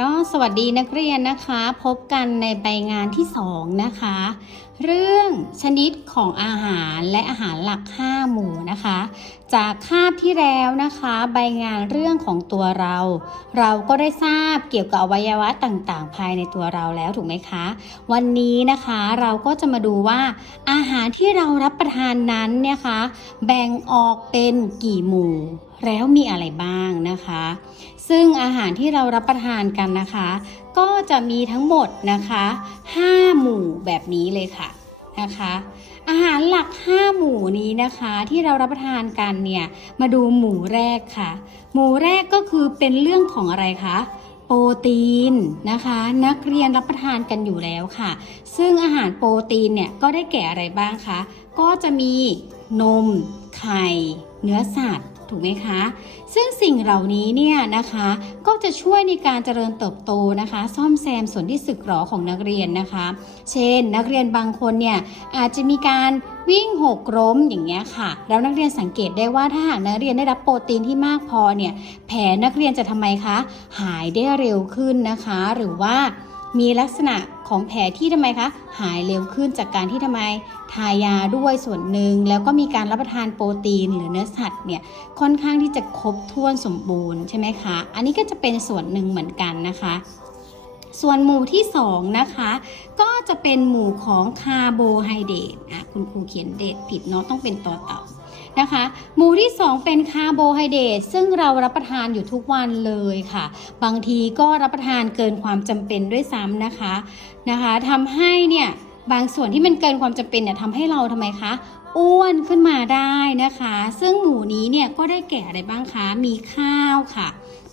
ก็สวัสดีนักเรียนนะคะ พบกันในใบงานที่ 2 นะคะ เรื่องชนิดของอาหารและอาหารหลัก 5 หมู่นะคะ จากคาบที่แล้วนะคะ ใบงานเรื่องของตัวเรา เราก็ได้ทราบเกี่ยวกับอวัยวะต่างๆ ภายในตัวเราแล้วถูกไหมคะ วันนี้นะคะเราก็จะมาดูว่า อาหารที่เรารับประทานนั้นเนี่ยคะแบ่งออกเป็นกี่หมู่ แล้วมีอะไรบ้างนะคะ ซึ่งอาหารที่เรารับประทานกันนะคะ ก็จะมีทั้งหมดนะคะ 5 หมู่แบบนี้เลยค่ะนะคะอาหารหลัก 5 หมู่นี้นะคะ ที่เรารับประทานกันเนี่ยมาดูหมู่แรกค่ะ หมู่แรกก็คือเป็นเรื่องของอะไรคะโปรตีนนะคะ นักเรียนรับประทานกันอยู่แล้วค่ะ ซึ่งอาหารโปรตีนเนี่ยก็ได้แก่อะไรบ้างคะก็จะมีนม ไข่ เนื้อสัตว์ ถูกไหมคะ ซึ่งสิ่งเหล่านี้เนี่ยนะคะก็จะช่วยในการเจริญเติบโตนะคะ ซ่อมแซมส่วนที่สึกหรอของนักเรียนนะคะ เช่น นักเรียนบางคนเนี่ยอาจจะมีการวิ่งหกล้มอย่างเงี้ยค่ะ แล้วนักเรียนสังเกตได้ว่าถ้าหากนักเรียนได้รับโปรตีนที่มากพอเนี่ยแผลนักเรียนจะทำไมคะ หายได้เร็วขึ้นนะคะ หรือว่ามีลักษณะ ของแผลที่ทำไมคะหายเร็วขึ้นจากการที่ทำไมทายาด้วยส่วนหนึ่งแล้วก็มีการรับประทานโปรตีน หรือเนื้อสัตว์เนี่ยค่อนข้างที่จะครบถ้วนสมบูรณ์ใช่ไหมคะอันนี้ก็จะเป็นส่วนหนึ่งเหมือนกันนะคะส่วนหมู่ที่ 2 นะคะ ก็จะเป็นหมู่ของคาร์โบไฮเดรตอะคุณครูเขียนเดตผิดเนาะต้องเป็นต่อเต่า นะคะ หมู่ที่ 2 เป็นคาร์โบไฮเดรตซึ่งเรารับประทานอยู่ทุกวันเลยค่ะ บางทีก็รับประทานเกินความจำเป็นด้วยซ้ำนะคะนะคะทำให้เนี่ยบางส่วนที่มันเกินความจำเป็นเนี่ยทำให้เราทำไมคะอ้วนขึ้นมาได้นะคะ ซึ่งหมู่นี้เนี่ยก็ได้แก่อะไรบ้างคะ มีข้าวค่ะ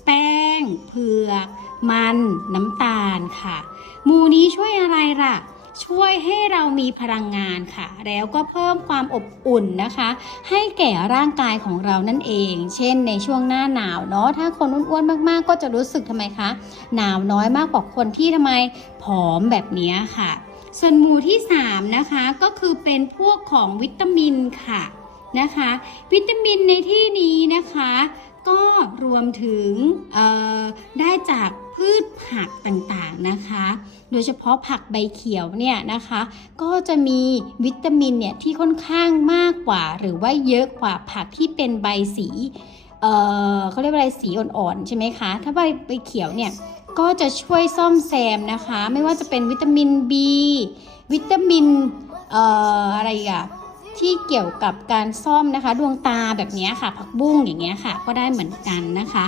แป้ง เผือก มัน น้ำตาลค่ะ หมู่นี้ช่วยอะไรล่ะ ช่วยให้เรามีพลังงานค่ะ แล้วก็เพิ่มความอบอุ่นนะคะ ให้แก่ร่างกายของเรานั่นเอง เช่นในช่วงหน้าหนาวเนาะถ้าคนอ้วนๆมากๆ ก็จะรู้สึกทำไมคะหนาวน้อยมากกว่าคนที่ทำไมผอมแบบนี้ค่ะ ส่วนหมู่ที่ 3 นะคะก็คือเป็นพวกของวิตามินค่ะนะคะ วิตามินในที่นี้นะคะ ก็รวมถึงได้จาก พืชผักต่างๆนะคะ โดยเฉพาะผักใบเขียวเนี่ยนะคะ ก็จะมีวิตามินเนี่ยที่ค่อนข้างมากกว่า หรือว่าเยอะกว่าผักที่เป็นใบสีเออเขาเรียกว่าอะไรสีอ่อนๆใช่ไหมคะ ถ้าใบใบเขียวเนี่ยก็จะช่วยซ่อมแซมนะคะ ไม่ว่าจะเป็นวิตามิน B วิตามินเอ่ออะไรอีกอะ ที่เกี่ยวกับการซ่อมนะคะ ดวงตาแบบนี้ค่ะ ผักบุ้งอย่างเงี้ยค่ะ ก็ได้เหมือนกันนะคะ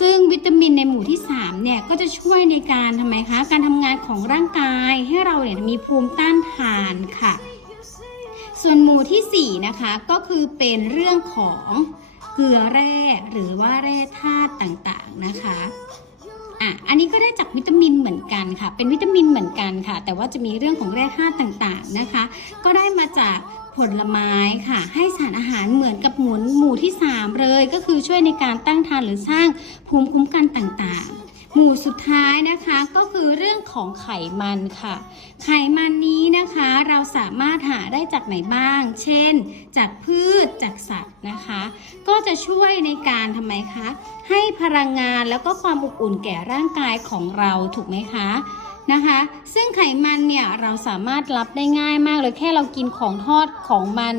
ซึ่งวิตามินในหมู่ที่3เนี่ยก็จะช่วยในการทำไมคะการทำงานของร่างกายให้เราเนี่ยมีภูมิต้านทานค่ะ ส่วนหมู่ทีสี่4 นะคะก็คือเป็นเรื่องของเกลือแร่หรือว่าแร่ธาตุต่างๆนะคะอะ อันนี้ก็ได้จากวิตามินเหมือนกันค่ะ เป็นวิตามินเหมือนกันค่ะ แต่ว่าจะมีเรื่องของแร่ธาตุต่างๆนะคะ ก็ได้มาจาก ผลไม้ค่ะ ให้สารอาหารเหมือนกับหมุนหมู่ที่ 3 เลย ก็คือช่วยในการตั้งทานหรือสร้างภูมิคุ้มกันต่างๆหมู่สุดท้ายนะคะก็คือเรื่องของไขมันค่ะ ไขมันนี้นะคะเราสามารถหาได้จากไหนบ้าง เช่น จากพืชจากสัตว์นะคะ ก็จะช่วยในการทำไมคะ ให้พลังงานแล้วก็ความอบอุ่นแก่ร่างกายของเราถูกไหมคะ นะคะ ซึ่งไขมันเนี่ยเราสามารถรับได้ง่ายมากเลยแค่เรากินของทอดของมัน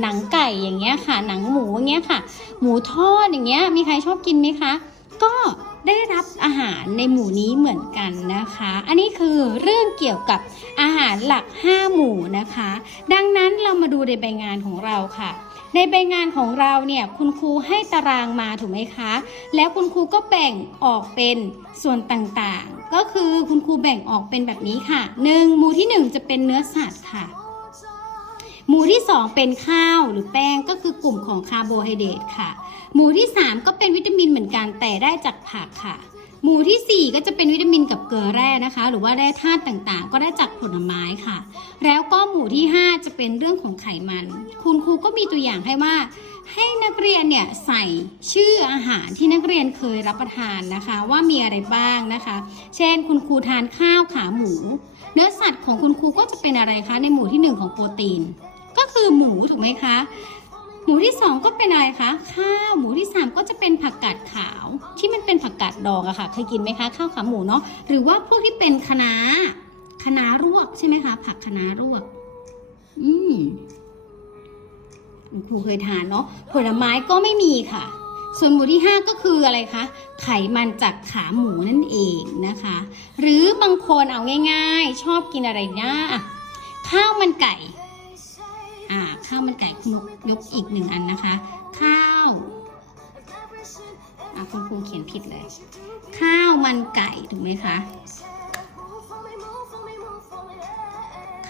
หนังไก่อย่างเงี้ยค่ะ หนังหมูอย่างเงี้ยค่ะ หมูทอดอย่างเงี้ยมีใครชอบกินไหมคะ ก็ได้รับอาหารในหมู่นี้เหมือนกันนะคะ อันนี้คือเรื่องเกี่ยวกับอาหารหลัก 5 หมู่นะคะ ดังนั้นเรามาดูในใบงานของเราค่ะ ในใบงานของเราเนี่ยคุณครูให้ตารางมาถูกไหมคะ แล้วคุณครูก็แบ่งออกเป็นส่วนต่างๆ ก็คือคุณครูแบ่งออกเป็นแบบนี้ค่ะ 1 หมู่ที่ 1 จะเป็นเนื้อสัตว์ค่ะ หมู่ที่ 2 เป็นข้าวหรือแป้งก็คือกลุ่มของคาร์โบไฮเดรตค่ะ หมู่ที่ 3 ก็เป็นวิตามินเหมือนกันแต่ได้จากผักค่ะ หมู่ทีสี่ 4 ก็จะเป็นวิตามินกับเกลือแร่นะคะ หรือว่าแร่ธาตุต่างๆ ก็ได้จากผลไม้ค่ะ แล้วก็หมู่ที่ 5 จะเป็นเรื่องของไขมัน คุณครูก็มีตัวอย่างให้ว่า ให้นักเรียนเนี่ยใส่ชื่ออาหารที่นักเรียนเคยรับประทานนะคะ ว่ามีอะไรบ้างนะคะ เช่น คุณครูทานข้าวขาหมู เนื้อสัตว์ของคุณครูก็จะเป็นอะไรคะในหมู่ที่หนึ่งของโปรตีน ก็คือหมูถูกไหมคะ มูที่ 2 ก็เป็นอะไรคะข้าวหมูที่ 3 ก็จะเป็นผักกาดขาว ที่มันเป็นผักกาดดองอะค่ะเคยกินไหมคะข้าวขาหมูเนาะหรือว่าพวกที่เป็นคะน้าคะน้ารวกใช่ไหมคะผักคะน้ารวก อืมครูเคยทานเนาะผลไม้ก็ไม่มีค่ะ ส่วนหมู่ที่ 5 ก็คืออะไรคะไขมันจากขาหมูนั่นเองนะคะ หรือบางคนเอาง่าย ๆ ชอบกินอะไรนะอะข้าวมันไก่ ข้าวมันไก่คุณยกอีกหนึ่งอันนะคะ ข้าวคุณครูเขียนผิดเลย ข้าวมันไก่ถูกไหมคะ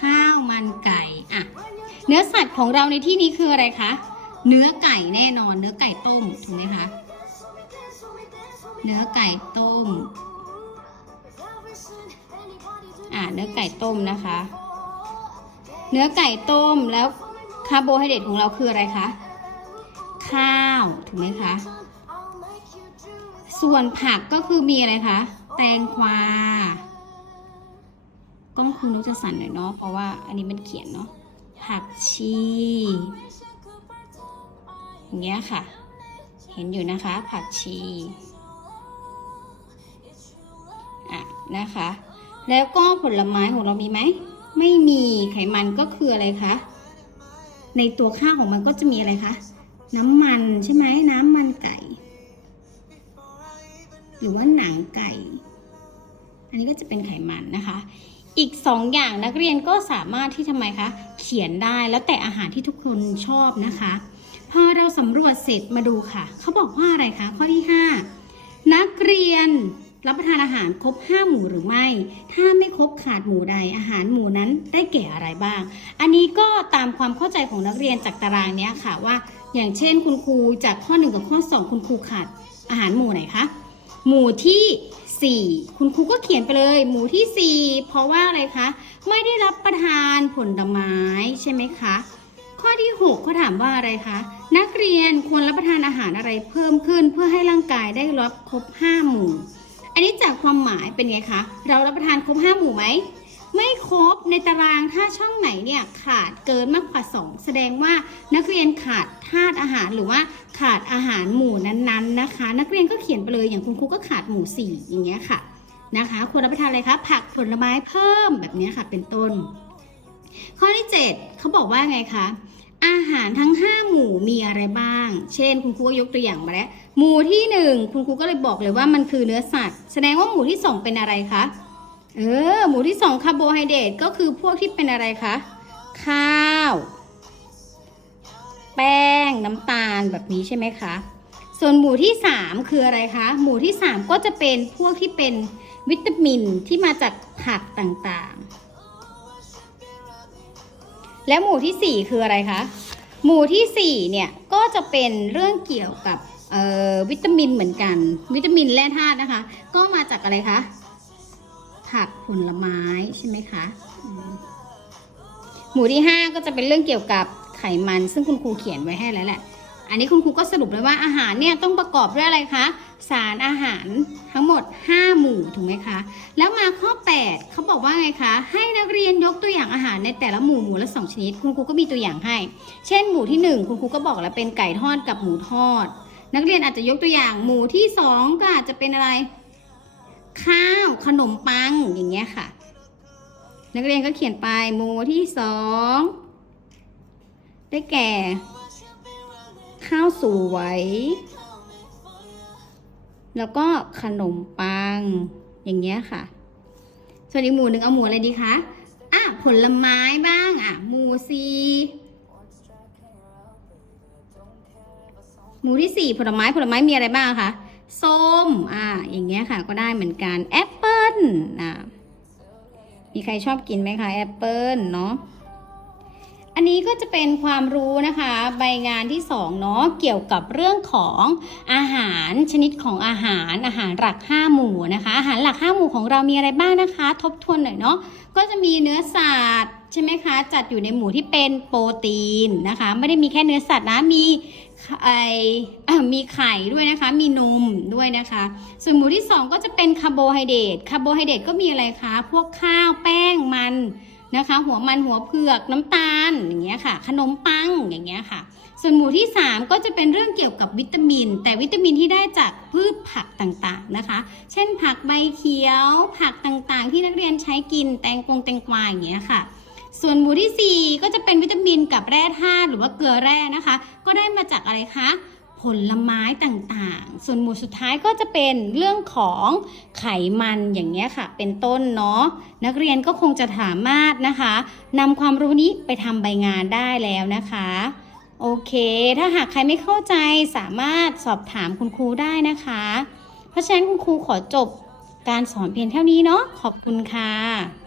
ข้าวมันไก่อะเนื้อสัตว์ของเราในที่นี้คืออะไรคะ เนื้อไก่แน่นอน เนื้อไก่ต้มถูกไหมคะ เนื้อไก่ต้มอ่าเนื้อไก่ต้มนะคะ เนื้อไก่ต้มแล้ว คาร์โบไฮเดรตของเราคืออะไรคะ ข้าว ถูกไหมคะ ส่วนผักก็คือมีอะไรคะ แตงกวากล้องคุณนุกจะสั่นหน่อยเนาะเพราะว่าอันนี้มันเขียนเนาะผักชีอย่างเงี้ยค่ะ เห็นอยู่นะคะ ผักชีอะนะคะ แล้วก็ผลไม้ของเรามีไหม ไม่มีไขมันก็คืออะไรคะ ในตัวข้าวของมันก็จะมีอะไรคะ น้ำมันใช่ไหมน้ำมันไก่ หรือว่าหนังไก่ อันนี้ก็จะเป็นไขมันนะคะ อีกสองอย่างนักเรียนก็สามารถที่ทำไมคะ เขียนได้แล้วแต่อาหารที่ทุกคนชอบนะคะ พอเราสำรวจเสร็จมาดูค่ะ เขาบอกว่าอะไรคะ ข้อที่ 5 นักเรียน รับประทานอาหารครบ5หมู่หรือไม่ ถ้าไม่ครบขาดหมู่ใดอาหารหมู่นั้นได้แก่อะไรบ้าง อันนี้ก็ตามความเข้าใจของนักเรียนจากตารางเนี้ยค่ะว่า อย่างเช่นคุณครูจากข้อ 1 กับข้อ 2 คุณครูขาดอาหารหมู่ไหนคะ หมู่ที่ 4 คุณครูก็เขียนไปเลย หมู่ที่ 4 เพราะว่าอะไรคะ ไม่ได้รับประทานผลไม้ใช่ไหมคะ ข้อที่ 6 เขาถามว่าอะไรคะนักเรียนควรรับประทานอาหารอะไรเพิ่มขึ้นเพื่อให้ร่างกายได้รับครบ 5 หมู่ อันนี้จากความหมายเป็นไงคะ เรารับประทานครบ5หมู่ไหม ไม่ครบในตารางถ้าช่องไหนเนี่ยขาดเกินมากกว่า 2 แสดงว่านักเรียนขาดธาตุอาหารหรือว่าขาดอาหารหมู่นั้นๆนะคะ นักเรียนก็เขียนไปเลยอย่างคุณครูก็ขาดหมู่ 4 อย่างเงี้ยค่ะนะคะควรรับประทานอะไรคะผักผลไม้เพิ่มแบบนี้ค่ะเป็นต้น ข้อที่ 7เขาบอกว่าไงคะ อาหารทั้ง 5 หมู่มีอะไรบ้าง เช่น คุณครูก็ยกตัวอย่างมาแล้ว หมู่ที่ 1 คุณครูก็เลยบอกเลยว่ามันคือเนื้อสัตว์ แสดงว่าหมู่ที่ 2 เป็นอะไรคะ เออ หมู่ที่ 2 คาร์โบไฮเดรตก็คือพวกที่เป็นอะไรคะ ข้าว แป้ง น้ำตาลแบบนี้ใช่ไหมคะ ส่วนหมู่ที่ 3 คืออะไรคะ หมู่ที่ 3 ก็จะเป็นพวกที่เป็นวิตามินที่มาจากผักต่างๆ และหมู่ที่ 4 คืออะไรคะ หมู่ที่ 4 เนี่ย ก็จะเป็นเรื่องเกี่ยวกับออวิตามินเหมือนกัน วิตามินแร่ธาตุนะคะ ก็มาจากอะไรคะ ผักผลไม้ใช่ไหมคะ หมู่ที่ 5 ก็จะเป็นเรื่องเกี่ยวกับไขมัน ซึ่งคุณครูเขียนไว้ให้แล้วแหละ อันนี้คุณครูก็สรุปเลยว่าอาหารเนี่ยต้องประกอบด้วยอะไรคะ สารอาหารทั้งหมด 5 หมู่ถูกไหมคะ แล้วมาข้อ 8เขาบอกว่าไงคะ ให้นักเรียนยกตัวอย่างอาหารในแต่ละหมู่หมู่ละ 2 ชนิด คุณครูก็มีตัวอย่างให้ เช่นหมู่ที่ 1 คุณครูก็บอกแล้วเป็นไก่ทอดกับหมูทอด นักเรียนอาจจะยกตัวอย่างหมู่ที่ 2 ก็อาจจะเป็นอะไร ข้าวขนมปังอย่างเงี้ยค่ะ นักเรียนก็เขียนไปหมู่ที่สองได้แก่ ข้าวสวย แล้วก็ขนมปัง อย่างเงี้ยค่ะ ส่วนอีกหมู่หนึ่งเอาหมู่อะไรดีคะอะผลไม้บ้างอะหมู่ซีหมู่ที่สี่ผลไม้ผลไม้มีอะไรบ้างคะส้มอะอย่างเงี้ยค่ะ ก็ได้เหมือนกันแอปเปิ้ลอะมีใครชอบกินไหมคะแอปเปิ้ลเนาะ อันนี้ก็จะเป็นความรู้นะคะ ใบงานที่2เนาะเกี่ยวกับเรื่องของอาหารชนิดของอาหารอาหารหลัก 5 หมู่นะคะ อาหารหลัก 5 หมู่ของเรามีอะไรบ้างนะคะ ทบทวนหน่อยเนาะก็จะมีเนื้อสัตว์ใช่ไหมคะ จัดอยู่ในหมู่ที่เป็นโปรตีนนะคะ ไม่ได้มีแค่เนื้อสัตว์นะมีไออ่มีไข่ด้วยนะคะ มีนมด้วยนะคะ ส่วนหมู่ที่ 2 ก็จะเป็นคาร์โบไฮเดรตคาร์โบไฮเดรตก็มีอะไรคะ พวกข้าวแป้งมัน นะคะ หัวมันหัวเผือกน้ำตาลอย่างเงี้ยค่ะ ขนมปังอย่างเงี้ยค่ะ ส่วนหมู่ที่ 3 ก็จะเป็นเรื่องเกี่ยวกับวิตามิน แต่วิตามินที่ได้จากพืชผักต่างๆนะคะ เช่นผักใบเขียว ผักต่างๆ ที่นักเรียนใช้กินแตงกวงแตงกวาอย่างเงี้ยค่ะส่วนหมู่ที่ 4 ก็จะเป็นวิตามินกับแร่ธาตุหรือว่าเกลือแร่นะคะ ก็ได้มาจากอะไรคะ ผลไม้ต่างๆ ส่วนหมู่สุดท้ายก็จะเป็นเรื่องของไขมันอย่างเงี้ยค่ะ เป็นต้นเนาะนักเรียนก็คงจะสามารถนะคะนำความรู้นี้ไปทำใบงานได้แล้วนะคะโอเค ถ้าหากใครไม่เข้าใจสามารถสอบถามคุณครูได้นะคะ เพราะฉะนั้นคุณครูขอจบการสอนเพียงเท่านี้เนาะขอบคุณค่ะ